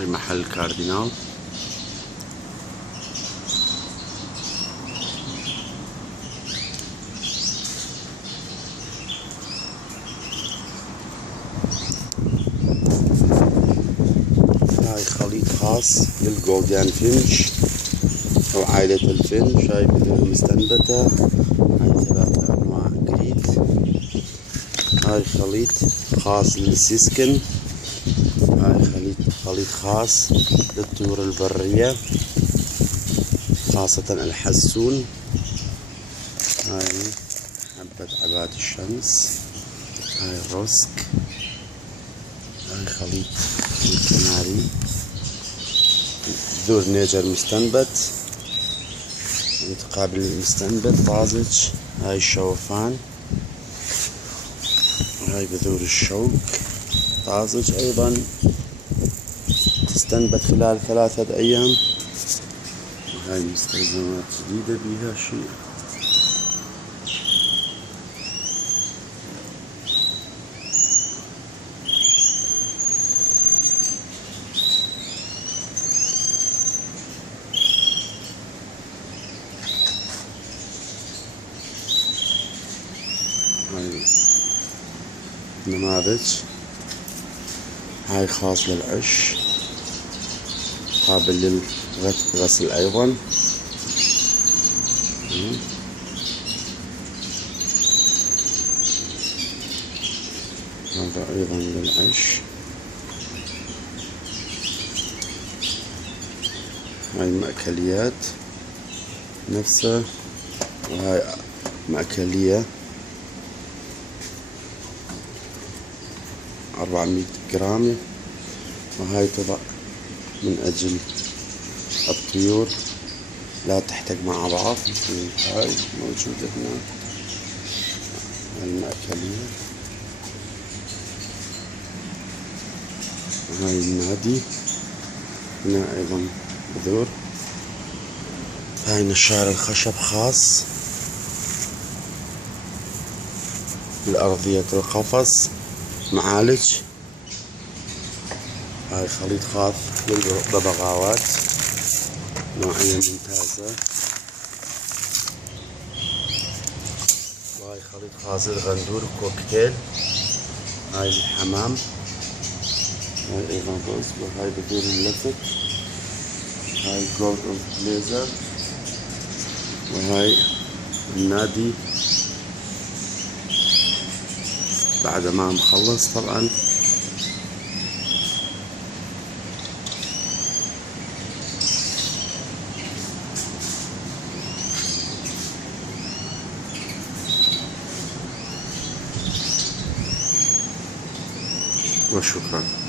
هاي محل كاردينال. هاي خليط خاص للجولدن فينش أو عائلة الفينش. هاي بذور مستنبتة. هاي 3 أنواع جريد. هاي خليط خاص للسيسكن. هاي خليط خاص للطيور البرية خاصة الحسون. هاي حبة عباد الشمس. هاي الروسك. هاي خليط الكناري. بذور نيجر مستنبت متقابل المستنبت طازج. هاي الشوفان. هاي بذور الشوك طازج أيضا تستنبت خلال 3 أيام. وهاي مستلزمات جديدة بيها شيء. هاي نماذج. هاي خاص للعش قابل للغسل أيضا. هذا أيضا للعش. هاي المأكليات نفسها. وهاي مأكلية 400 جرام. وهاي توضع من أجل الطيور لا تحتاج مع بعض. هاي موجودة هنا المأكلية. هاي النادي. هنا أيضا بذور. هاي نشار الخشب خاص لأرضية القفص معالج. هاي خليط خاص للببغاوات نوعية ممتازة. وهاي خليط خاص للغندور كوكتيل. هاي الحمام. هاي ايضا رز. وهاي بذور اللفت. هاي جولد اوف بليزر. وهاي النادي بعد ما مخلص طبعا. وشكرا.